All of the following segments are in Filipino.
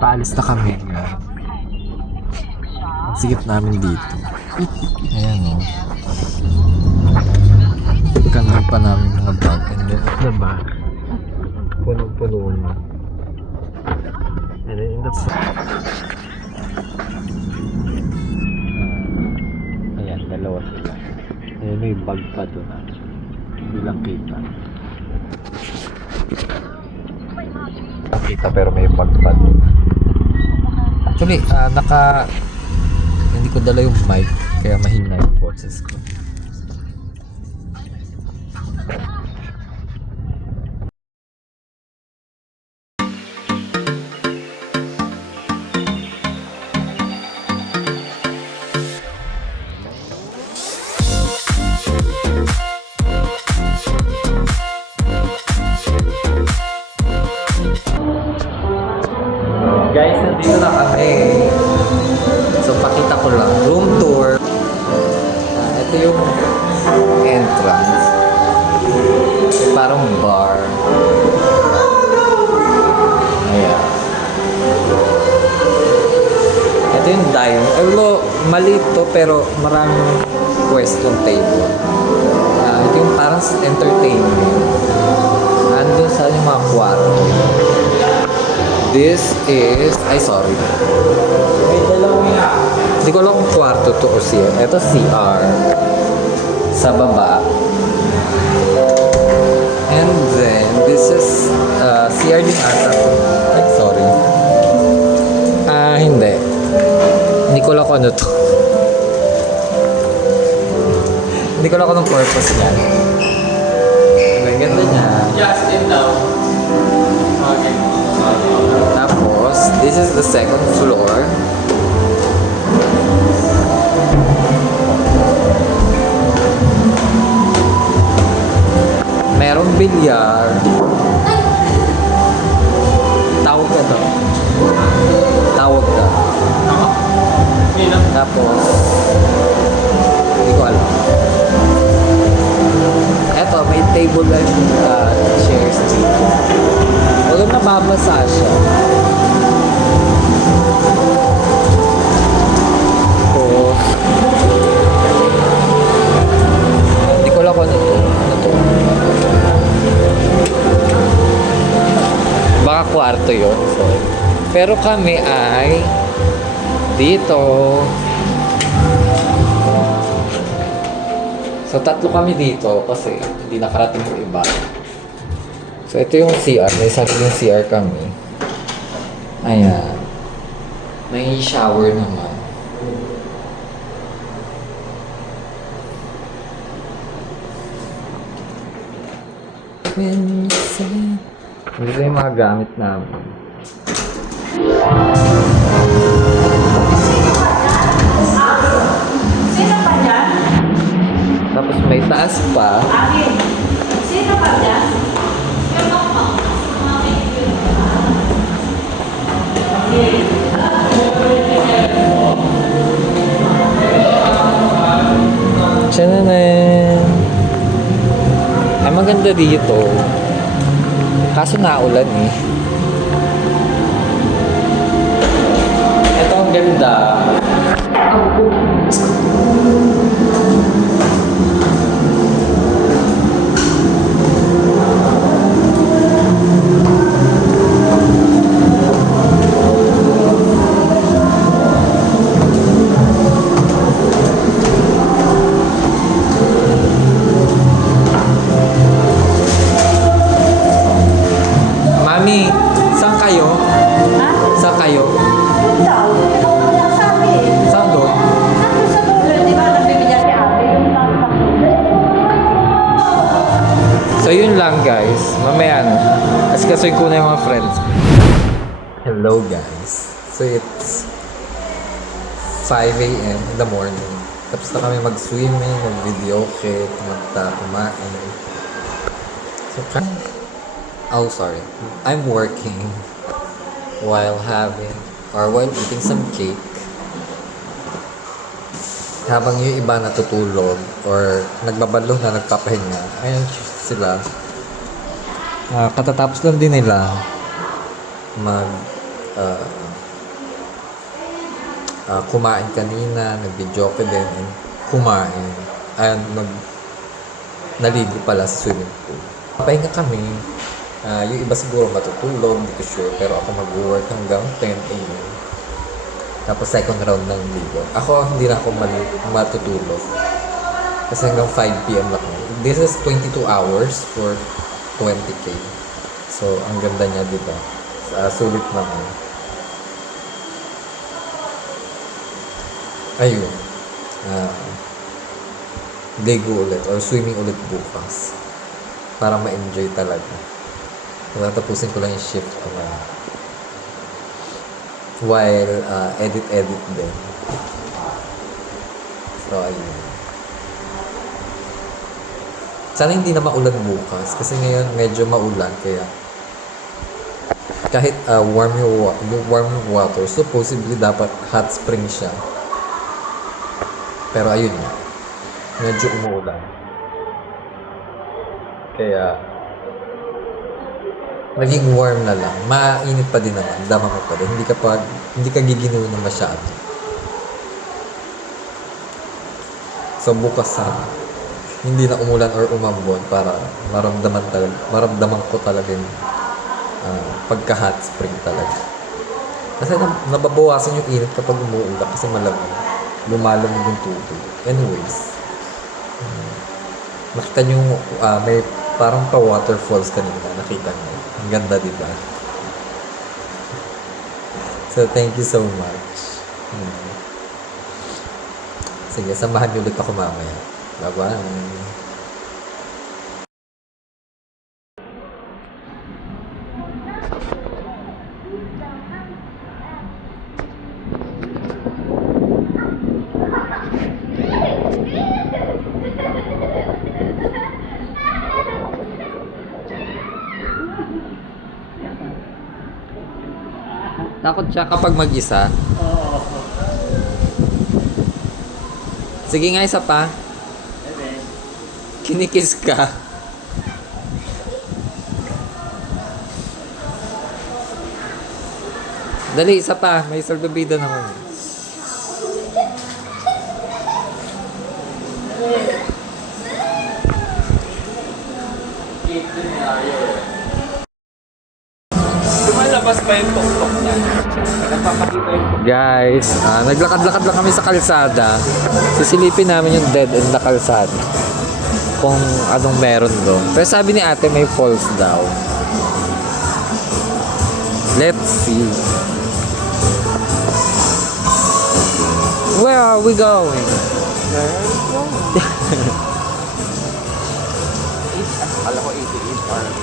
Paalis na kami. Ang sigip namin dito. Ayan o. Ganda pa namin mga bag. And then at the back, punong-puno na. And then in the front, ayan, dalawa sila. Ayan, may bag pa doon. Hindi lang kita. Kita pero may bag pa doon. Actually, hindi ko dala yung mic, kaya mahina yung boses ko. Guys, nandito na kami. So, pakita ko lang. Room tour. Ito yung entrance. Parang bar. Ayan. Ito yung dine. Although, maliit to pero maraming pwestong table. Ito yung parang entertainment. Andun sa yung mga kwarto. This is... Ay, sorry. Hindi ko alam kung kwarto to o CR. Ito CR. Sa baba. And then, this is CR din ata. Ay, sorry. Hindi. Hindi ko alam kung ano to. Hindi ko alam kung anong purpose niya. Ang ganda niya. Just in now. Okay. Tapos, this is the second floor. Merong bilyar. Tawag ka to. Tawag ka. Tapos, hindi ko alam. Eto, may table and chairs dito. Although nababasa siya. Tapos, hindi ko alam kung ano to. Ano to? Baka kwarto yun. So, pero kami ay dito. So, tatlo kami dito kasi hindi nakarating yung iba. So, ito yung CR. May sariling CR kami. Ayan. May shower naman. When you say... Ito yung mga gamit namin. Sino pa dyan? Tapos may taas pa. Akin. Sino pa dyan? Tiyananan! Ay, maganda dito. Kaso naulan eh. Ito ang ganda. Mami, saan kayo? Ha? Saan kayo? Yung daw. Ikaw ang nagsabi. Saan doon? Nandun sa dulo. Di ba nagbibigyan si Ate? Yung So yun lang guys. Mamaya na. Asikasuin ko na yung mga friends. Hello guys. So it's 5 a.m. in the morning. Tapos na kami mag-swimming, mag-video kit, kumain. So oh sorry. I'm working while eating some cake. Habang yung iba natutulog or nagbabalo na nagpapahinga. Ayun sila. Katatapos lang din nila kumain kanina, nag-video ko din, and kumain. And naligo pala sa swimming pool. Pahinga kami. Yung iba siguro matutulog, hindi ko sure. Pero ako mag-work hanggang 10 a.m. Tapos second round ng ligo. Ako, hindi na ako matutulog. Kasi hanggang 5 p.m. lang ako. This is 22 hours for 20K. So, ang ganda niya, di ba? Sulit naman. Ayun. Ligo ulit or swimming ulit bukas. Para ma-enjoy talaga. Tatapusin ko lang yung shift ko na. While edit din. So, ayun. Sana hindi na maulan bukas. Kasi ngayon medyo maulan. Kaya kahit warm yung water, supposedly dapat hot spring siya. Pero ayun nga. Medyo umuulan. Kaya naging warm na lang. Mainit pa din naman. Dama mo pa din. Hindi ka giginaw na masyado. So bukas sana hindi na umulan or umambon para maramdaman ko talaga yung pagka hot spring talaga. Kasi nababawasan yung init kapag umuulan kasi malamig. Lumalamig yung tubig. Anyways, nakita nyo may parang pa-waterfalls kanina. Nakita nyo. Ang ganda, di ba? So, thank you so much. Sige, samahan niyo ulit ako mamaya. Bye-bye. Takot siya kapag mag-isa. Sige nga, isa pa. Kinikis ka. Dali, isa pa. May salbabida naman. Lumalabas pa yung tok-tok niya. Nagpapakita yung Guys, naglakad-lakad lang kami sa kalsada. Sisilipin namin yung dead end na kalsada. Kung anong meron doon. Pero sabi ni ate may falls daw. Let's see. Where are we going? Akala ko 88 parang.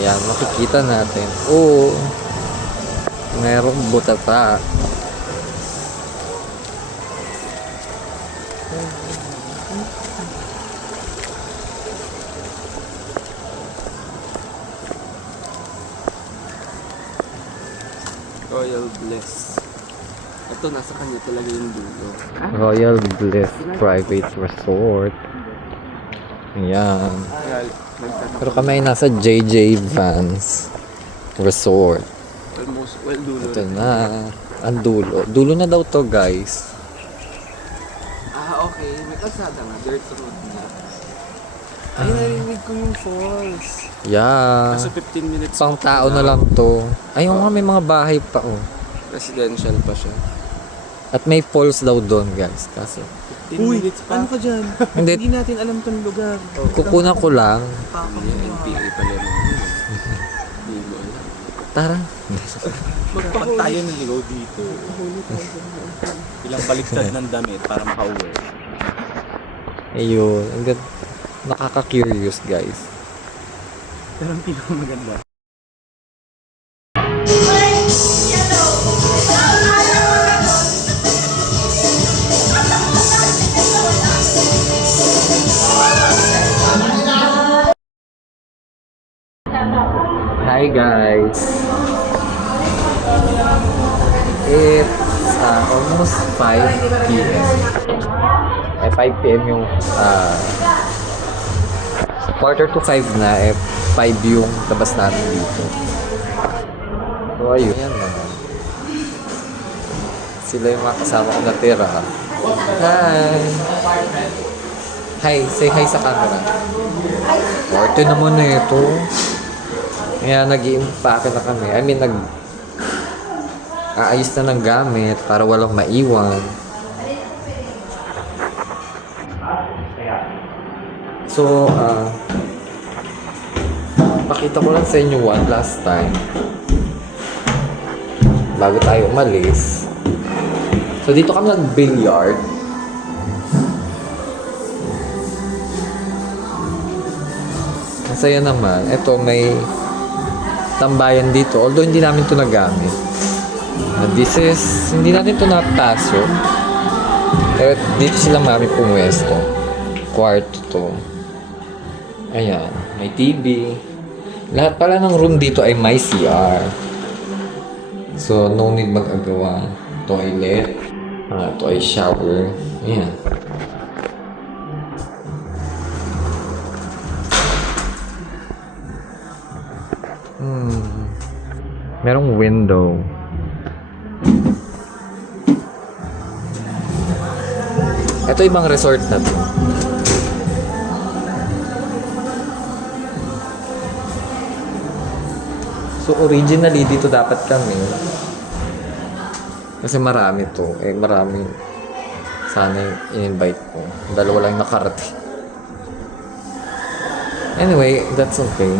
Ayan, makikita natin. Oo. Merong butata. Royal Bliss. Ito, nasa kanya talaga yung dulo. Royal Bliss Private Resort. Ayan. Pero kami ay nasa JJ Vans Resort. Almost, well, dulo. Ito na. Ang dulo. Dulo na daw to, guys. Okay. May kalsada nga. Dirt road na. Ay, narinig ko yung falls. Yeah. Kaso 15 minutes. Pang tao na lang to. Ayun nga, may mga bahay pa, oh. Residential pa siya. At may falls daw doon, guys. Kaso, 15 minutes pa. Ano ka dyan? hindi, Hindi natin alam tong lugar. kukunan ko lang. Yung NPA pala naman. Hindi mo alam. Tara. Pag tayo naligaw dito. Ilang baliktad ng damit para makauwi. Ayun. Ang ganda. Nakaka-curious, guys. Pero ang pinakamaganda. Hi guys. It's almost 5 p.m. 5 p.m. yung quarter to 5 na 5 yung labas namin dito. So ayun. Ayan na. Sila yung mga kasama ko natira. Hi! Hi, say hi sa camera. Orte naman na ito. Kaya nag-i-impake na kami. I mean, aayos na ng gamit para walang maiwan. So, pakita ko lang sa inyo one last time bago tayo umalis. So, dito kami nag-billiard. Masaya naman. Ito, may tambayan dito. Although, hindi namin ito nagamit. Hindi natin ito napasok. Pero dito sila mami pumwesto. Kwarto to. Ayan. May TV. Lahat pala ng room dito ay may CR. So, no need mag-agawa. Toilet. Ito ay shower. Ayan. Merong window. Ito ibang resort na to. So originally dito dapat kami. Kasi marami to. Marami. Sana in-invite ko. Dalawa lang nakarating. Anyway, that's okay.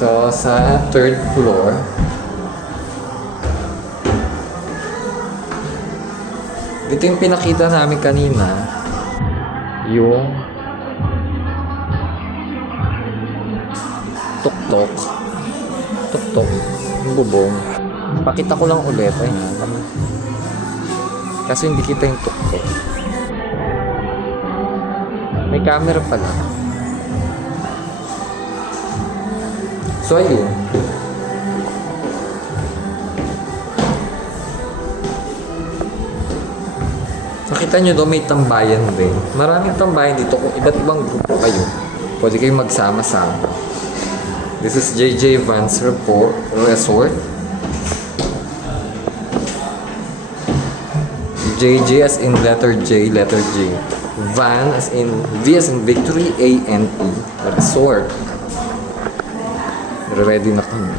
So, sa third floor, ito yung pinakita namin kanina, yung tuktok, yung bubong. Pakita ko lang ulit, ayan. Kasi hindi kita yung tuktok. May camera pala. So, ayun. Nakita nyo doon may tambayan din. Maraming tambayan dito. Kung iba't ibang grupo kayo, pwede kayong magsama-sama. This is JJ Vans Resort. JJ as in letter J, letter J. Van as in V as in Victory, A-N-E. Resort. Ready na kami.